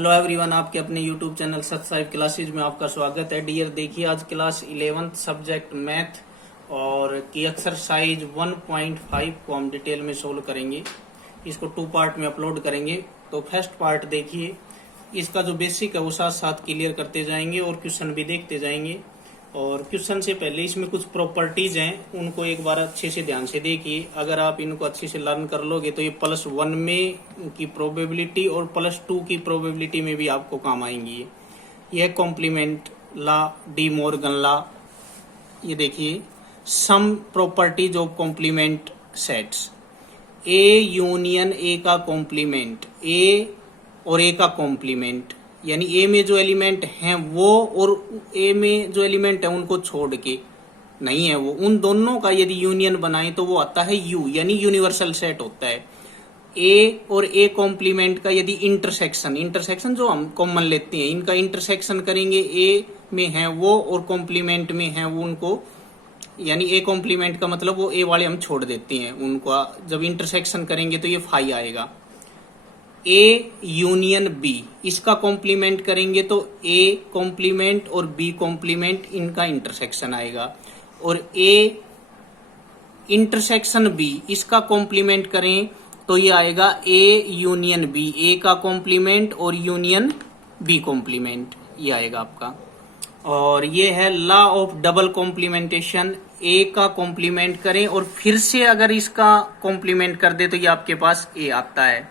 Hello everyone, आपके अपने YouTube channel सच Sahib classes में आपका स्वागत है। डियर, देखिए आज क्लास 11th सब्जेक्ट मैथ और की एक्सरसाइज 1.5 को हम डिटेल में सोल्व करेंगे। इसको 2 पार्ट में अपलोड करेंगे। तो फर्स्ट पार्ट देखिए, इसका जो बेसिक है वो साथ साथ क्लियर करते जाएंगे और क्वेश्चन भी देखते जाएंगे। और क्वेश्चन से पहले इसमें कुछ प्रॉपर्टीज हैं, उनको एक बार अच्छे से ध्यान से देखिए। अगर आप इनको अच्छे से लर्न कर लोगे तो ये +1 में की प्रोबेबिलिटी और +2 की प्रोबेबिलिटी में भी आपको काम आएंगी। यह complement law, De Morgan law. ये देखिए, some properties of complement sets. A union A का कॉम्प्लीमेंट, ए और ए का कॉम्प्लीमेंट यानी ए में जो एलिमेंट हैं वो और ए में जो एलिमेंट है उनको छोड़ के नहीं है वो, उन दोनों का यदि यूनियन बनाए तो वो आता है यू, यानी यूनिवर्सल सेट होता है। ए और ए कॉम्प्लीमेंट का यदि इंटरसेक्शन जो हम कॉमन लेते हैं, इनका इंटरसेक्शन करेंगे, ए में है वो और कॉम्प्लीमेंट में है वो, उनको यानी ए कॉम्प्लीमेंट का मतलब वो ए वाले हम छोड़ देते हैं, उनको जब इंटरसेक्शन करेंगे तो ये फाई आएगा। ए यूनियन बी, इसका कॉम्प्लीमेंट करेंगे तो ए कॉम्प्लीमेंट और बी कॉम्प्लीमेंट, इनका इंटरसेक्शन आएगा। और ए इंटरसेक्शन बी, इसका कॉम्प्लीमेंट करें तो ये आएगा ए यूनियन बी, ए का कॉम्प्लीमेंट और यूनियन बी कॉम्प्लीमेंट, ये आएगा आपका। और ये है लॉ ऑफ डबल कॉम्प्लीमेंटेशन। ए का कॉम्प्लीमेंट करें और फिर से अगर इसका कॉम्प्लीमेंट कर दे तो ये आपके पास ए आता है।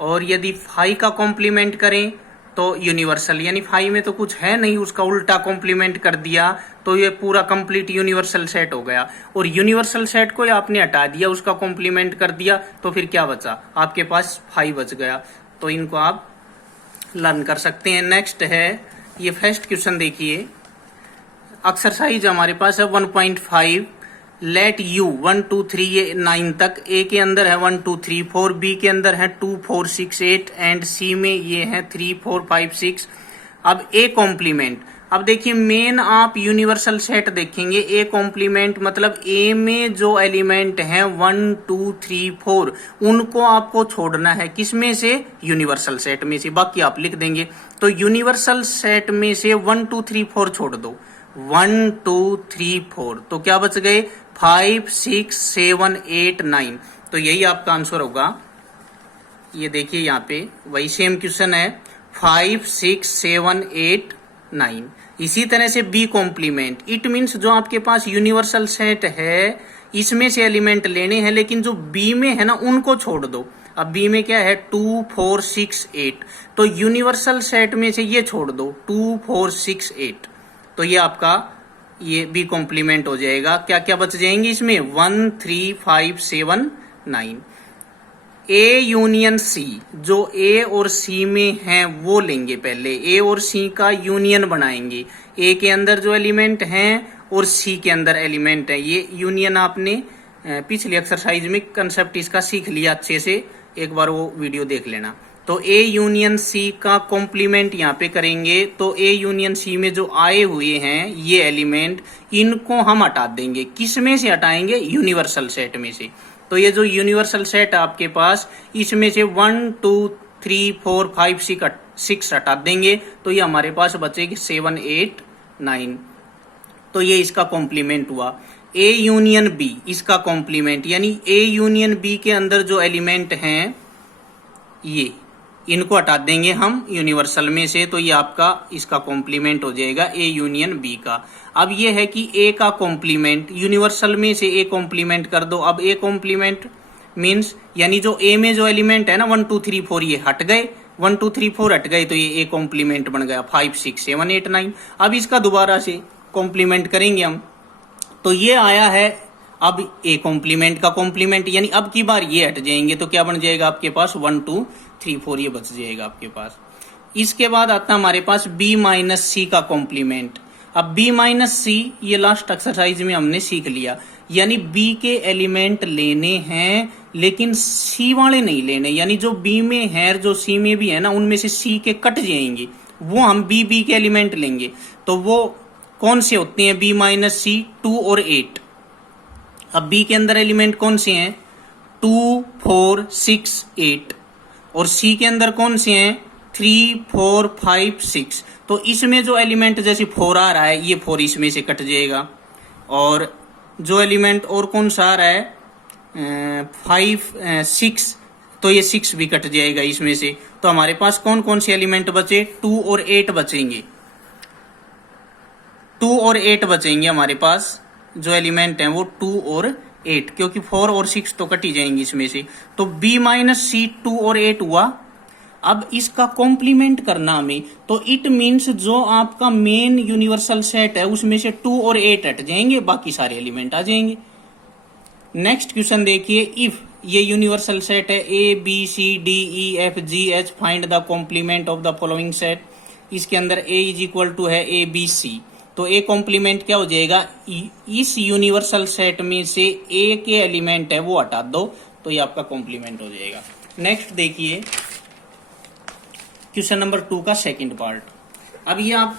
और यदि फाई का कॉम्प्लीमेंट करें तो यूनिवर्सल, यानी फाई में तो कुछ है नहीं, उसका उल्टा कॉम्प्लीमेंट कर दिया तो ये पूरा कंप्लीट यूनिवर्सल सेट हो गया। और यूनिवर्सल सेट को आपने हटा दिया, उसका कॉम्प्लीमेंट कर दिया तो फिर क्या बचा, आपके पास फाई बच गया। तो इनको आप लर्न कर सकते हैं। नेक्स्ट है ये फर्स्ट क्वेश्चन, देखिए एक्सरसाइज हमारे पास है 1.5। लेट यू 1 2 3 ये 9 तक, ए के अंदर है 1 2 3 4, बी के अंदर है 2 4 6 8 एंड सी में ये है 3 4 5 6। अब ए कॉम्प्लीमेंट, अब देखिए मेन आप यूनिवर्सल सेट देखेंगे। ए कॉम्प्लीमेंट मतलब ए में जो एलिमेंट हैं 1 2 3 4 उनको आपको छोड़ना है, किसमें से, यूनिवर्सल सेट में से, बाकी आप लिख देंगे। तो यूनिवर्सल सेट में से 1 2 3 4 छोड़ दो, 1 2 3 4, तो क्या बच गए 5 6 7 8 9। तो यही आपका आंसर होगा। ये देखिए यहाँ पे वही सेम क्वेश्चन है, 5 6 7 8 9। इसी तरह से बी कॉम्प्लीमेंट, इट मीन्स जो आपके पास यूनिवर्सल सेट है इसमें से एलिमेंट लेने हैं, लेकिन जो बी में है ना उनको छोड़ दो। अब बी में क्या है 2 4 6 8, तो यूनिवर्सल सेट में से ये छोड़ दो 2 4 6 8, तो ये आपका ये बी कॉम्प्लीमेंट हो जाएगा। क्या क्या बच जाएंगे इसमें 1 3 5 7 9। ए यूनियन सी, जो ए और सी में है वो लेंगे, पहले ए और सी का यूनियन बनाएंगे। ए के अंदर जो एलिमेंट हैं और सी के अंदर एलिमेंट है, ये यूनियन आपने पिछली एक्सरसाइज में कंसेप्ट इसका सीख लिया अच्छे से, एक बार वो वीडियो देख लेना। तो ए यूनियन सी का कॉम्प्लीमेंट यहाँ पे करेंगे तो ए यूनियन सी में जो आए हुए हैं ये एलिमेंट, इनको हम हटा देंगे। किस में से हटाएंगे, यूनिवर्सल सेट में से। तो ये जो यूनिवर्सल सेट है आपके पास, इसमें से 1 2 3 4 5 6 हटा देंगे तो ये हमारे पास बचेगी 7 8 9। तो ये इसका कॉम्प्लीमेंट हुआ। ए यूनियन बी, इसका कॉम्प्लीमेंट यानी ए यूनियन बी के अंदर जो एलिमेंट हैं ये, इनको हटा देंगे हम यूनिवर्सल में से, तो ये आपका इसका कॉम्प्लीमेंट हो जाएगा ए यूनियन बी का। अब ये है कि ए का कॉम्प्लीमेंट, यूनिवर्सल में से ए कॉम्प्लीमेंट कर दो। अब ए कॉम्प्लीमेंट मीन्स यानी जो ए में जो एलिमेंट है ना 1 2 3 4 ये हट गए, 1 2 3 4 हट गए तो ये ए कॉम्प्लीमेंट बन गया 5 6 7 8 9। अब इसका दोबारा से कॉम्प्लीमेंट करेंगे हम, तो ये आया है अब ए कॉम्प्लीमेंट का कॉम्प्लीमेंट, यानी अब की बार ये हट जाएंगे तो क्या बन जाएगा आपके पास 1 2 3 4, ये बच जाएगा आपके पास। इसके बाद आता हमारे पास बी माइनस सी का कॉम्प्लीमेंट। अब बी माइनस सी ये लास्ट एक्सरसाइज में हमने सीख लिया, यानी बी के एलिमेंट लेने हैं लेकिन सी वाले नहीं लेने, यानी जो बी में है जो सी में भी है ना उनमें से सी के कट जाएंगे, वो हम बी के एलिमेंट लेंगे। तो वो कौन से होते हैं, बी माइनस सी 2 और 8। अब बी के अंदर एलिमेंट कौन से हैं 2 4 6 8, और सी के अंदर कौन से हैं 3 4 5 6, तो इसमें जो एलिमेंट जैसे 4 आ रहा है ये 4 इसमें से कट जाएगा, और जो एलिमेंट और कौन सा आ रहा है 5 6, तो ये 6 भी कट जाएगा इसमें से। तो हमारे पास कौन कौन से एलिमेंट बचे, 2 और 8 बचेंगे, 2 और 8 बचेंगे हमारे पास। जो एलिमेंट हैं वो 2 और 8, क्योंकि 4 और 6 तो कट ही जाएंगे इसमें से। तो B माइनस C 2 और 8 हुआ। अब इसका कॉम्प्लीमेंट करना हमें, तो इट मीन्स जो आपका मेन यूनिवर्सल सेट है उसमें से 2 और 8 हट जाएंगे, बाकी सारे एलिमेंट आ जाएंगे। नेक्स्ट क्वेश्चन देखिए, इफ ये यूनिवर्सल सेट है A B C D E F G H, find the complement of the following set. इसके अंदर A इज इक्वल टू है A B C, तो A कॉम्प्लीमेंट क्या हो जाएगा, इस यूनिवर्सल सेट में से A के एलिमेंट है वो हटा दो, तो ये आपका कॉम्प्लीमेंट हो जाएगा। नेक्स्ट देखिए क्वेश्चन नंबर 2 का सेकंड पार्ट। अब ये आप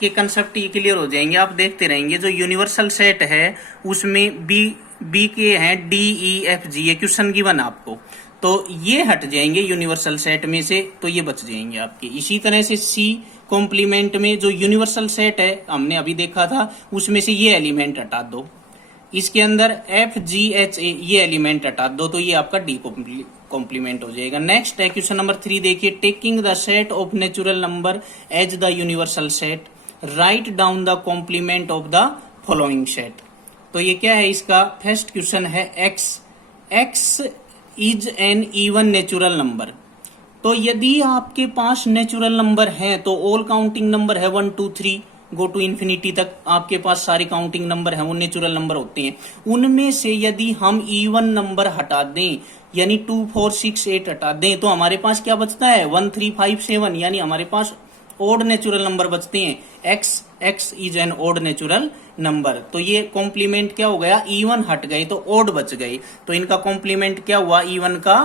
के कंसेप्ट ये क्लियर हो जाएंगे, आप देखते रहेंगे। जो यूनिवर्सल सेट है उसमें बी के हैं D E F G, ये क्वेश्चन गिवन आपको, तो ये हट जाएंगे यूनिवर्सल सेट में से, तो ये बच जाएंगे आपके। इसी तरह से C कॉम्प्लीमेंट में जो यूनिवर्सल सेट है हमने अभी देखा था उसमें से ये एलिमेंट हटा दो। इसके अंदर F G H A ये एलिमेंट हटा दो, तो ये आपका D कॉम्प्लीमेंट हो जाएगा। नेक्स्ट है क्वेश्चन नंबर 3 देखिए, taking the set of natural number as the universal set, write down the complement of the following set. तो ये क्या है, इसका फर्स्ट क्वेश्चन है x is an even natural number. तो यदि आपके पास नेचुरल नंबर है तो ऑल काउंटिंग नंबर है 1 2 3 गो टू इन्फिनिटी तक आपके पास सारे काउंटिंग नंबर हैं वो नेचुरल नंबर होते हैं। उनमें से यदि हम इवन नंबर हटा दें, यानी 2 4 6 8 हटा दें, तो हमारे पास क्या बचता है 1 3 5 7, यानी हमारे पास ओड नेचुरल नंबर बचते हैं। x is an odd natural number. तो ये कॉम्प्लीमेंट क्या हो गया, इवन हट गए तो ओड बच गए, तो इनका कॉम्प्लीमेंट क्या हुआ इवन का,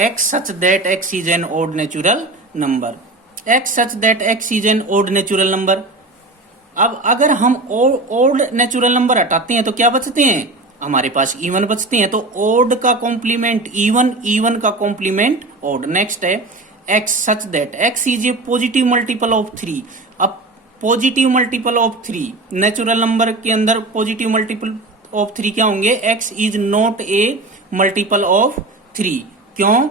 x such that x is an odd natural number, x such that x is an odd natural number. अब अगर हम ओड नेचुरल नंबर हटाते हैं तो क्या बचते हैं, हमारे पास इवन बचते हैं। तो ओड का कॉम्प्लीमेंट इवन, इवन का कॉम्प्लीमेंट ओड। नेक्स्ट है x such that x is A positive multiple of 3। अब positive multiple of 3 natural number के अंदर पॉजिटिव मल्टीपल ऑफ 3 क्या होंगे, x is not A multiple of 3। क्यों,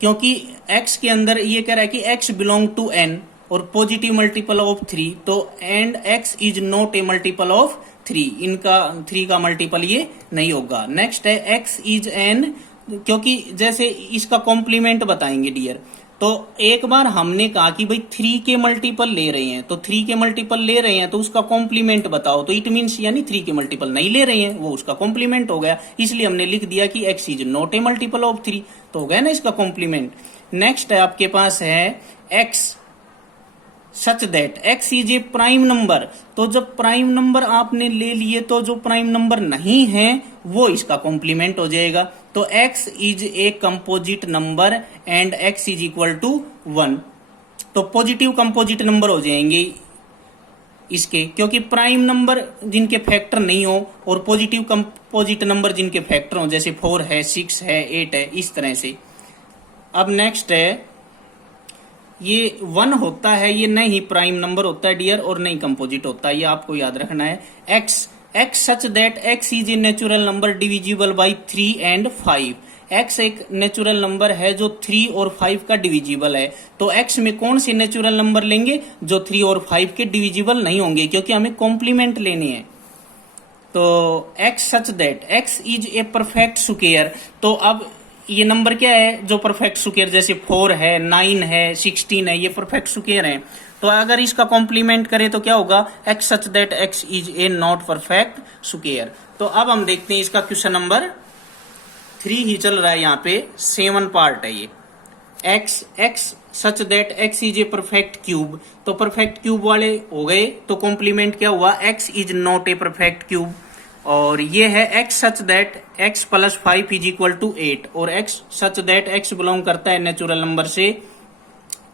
क्योंकि x के अंदर ये कह रहा है कि x बिलोंग टू n और पॉजिटिव मल्टीपल ऑफ 3, तो and x is not A multiple of 3, इनका 3 का मल्टीपल ये नहीं होगा। नेक्स्ट है x इज एन, क्योंकि जैसे इसका कॉम्प्लीमेंट बताएंगे डियर, तो एक बार हमने कहा कि भाई 3 के मल्टीपल ले रहे हैं, तो 3 के मल्टीपल ले रहे हैं तो उसका कॉम्प्लीमेंट बताओ, तो इट मीन्स यानी 3 के मल्टीपल नहीं ले रहे हैं, वो उसका कॉम्प्लीमेंट हो गया। इसलिए हमने लिख दिया कि x is not A multiple of 3, तो हो गया ना इसका कॉम्प्लीमेंट। नेक्स्ट है आपके पास है x such that x is A prime number. तो जब प्राइम नंबर आपने ले लिए तो जो प्राइम नंबर नहीं है वो इसका कॉम्प्लीमेंट हो जाएगा। तो x is a composite number and x is equal to 1, तो पॉजिटिव कंपोजिट नंबर हो जाएंगे इसके, क्योंकि प्राइम नंबर जिनके फैक्टर नहीं हो और पॉजिटिव कंपोजिट नंबर जिनके फैक्टर हो, जैसे 4 है 6 है 8 है, इस तरह से। अब नेक्स्ट है, ये 1 होता है, ये नहीं प्राइम नंबर होता है डियर और नहीं कंपोजिट होता है, ये आपको याद रखना है। x such that x is a natural number divisible by 3 and 5। x एक नेचुरल नंबर है जो 3 और 5 का डिविजिबल है, तो x में कौन से नेचुरल नंबर लेंगे जो 3 और 5 के डिविजिबल नहीं होंगे, क्योंकि हमें कॉम्प्लीमेंट लेने हैं। तो x such that x is a perfect square, तो अब ये नंबर क्या है जो परफेक्ट स्क्वायर, जैसे 4 है 9 है 16 है, ये परफेक्ट स्क्वायर है। तो अगर इसका कॉम्प्लीमेंट करें तो क्या होगा, x such that x is A not perfect square. तो अब हम देखते हैं इसका क्वेश्चन नंबर 3 ही चल रहा है, यहाँ पे 7 पार्ट है ये। x such that x is a perfect cube, तो परफेक्ट क्यूब वाले हो गए, तो कॉम्प्लीमेंट क्या हुआ, x is not a perfect cube. और ये है x such that x plus 5 is equal to 8, और x such that x belong करता है नेचुरल नंबर से,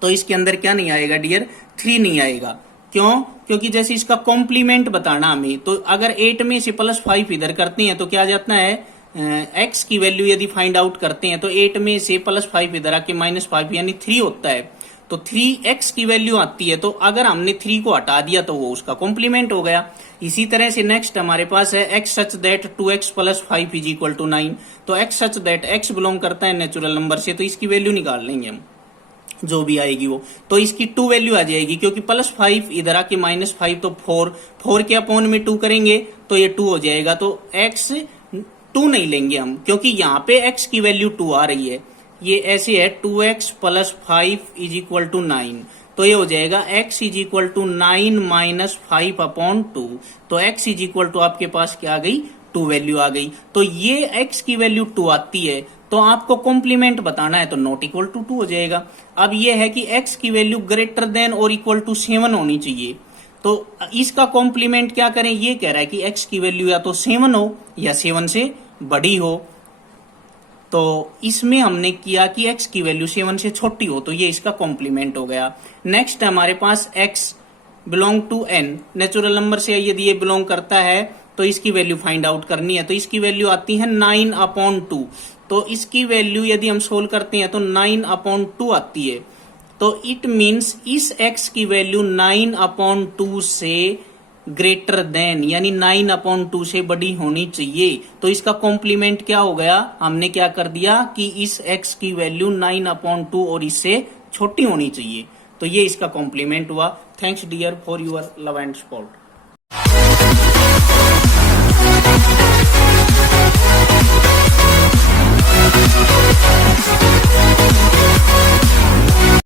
तो इसके अंदर क्या नहीं आएगा डियर, 3 नहीं आएगा। क्यों, क्योंकि जैसे इसका कॉम्प्लीमेंट बताना हमें, तो अगर 8 में से प्लस 5 इधर करते हैं तो क्या आ जाता है x की वैल्यू यदि फाइंड आउट करते हैं तो 8 में से +5 इधर आके -5 यानी 3 होता है, तो 3x की वैल्यू आती है। तो अगर हमने 3 को हटा दिया तो वो उसका कॉम्प्लीमेंट हो गया। इसी तरह से नेक्स्ट हमारे पास है x सच दैट 2x + 5 = 9। तो x such that x belong करता है नेचुरल नंबर से, तो इसकी वैल्यू निकाल लेंगे हम, जो भी आएगी वो। तो इसकी 2 वैल्यू आ जाएगी, क्योंकि +5 इधर आके -5 तो 4 के अपॉन में 2 करेंगे तो ये 2 हो जाएगा। तो x 2 नहीं लेंगे हम, क्योंकि यहाँ पे x की वैल्यू 2 आ रही है। ये ऐसे है 2x + 5 = 9, तो ये हो जाएगा x = 9 - 5/2। तो x = आपके पास क्या आ गई, 2 वैल्यू आ गई। तो ये x की वैल्यू 2 आती है, तो आपको कॉम्प्लीमेंट बताना है तो नॉट इक्वल टू 2 हो जाएगा। अब ये है कि x की वैल्यू ग्रेटर देन और इक्वल टू 7 होनी चाहिए। तो इसका कॉम्प्लीमेंट क्या करें, ये कह रहा है कि x की वैल्यू या तो 7 हो या 7 से बड़ी हो। तो इसमें हमने किया कि x की वैल्यू 7 से छोटी हो, तो ये इसका कॉम्प्लीमेंट हो गया। नेक्स्ट हमारे पास x belong to n, natural number से यदि ये बिलोंग करता है तो इसकी वैल्यू फाइंड आउट करनी है। तो इसकी वैल्यू आती है 9/2। तो इसकी वैल्यू यदि हम सोल्व करते हैं तो 9/2 आती है। तो इट मीन्स इस x की वैल्यू 9/2 से ग्रेटर देन, यानी 9/2 से बड़ी होनी चाहिए। तो इसका कॉम्प्लीमेंट क्या हो गया, हमने क्या कर दिया कि इस x की वैल्यू 9/2 और इससे छोटी होनी चाहिए। तो ये इसका कॉम्प्लीमेंट हुआ। Thanks dear for your love and support.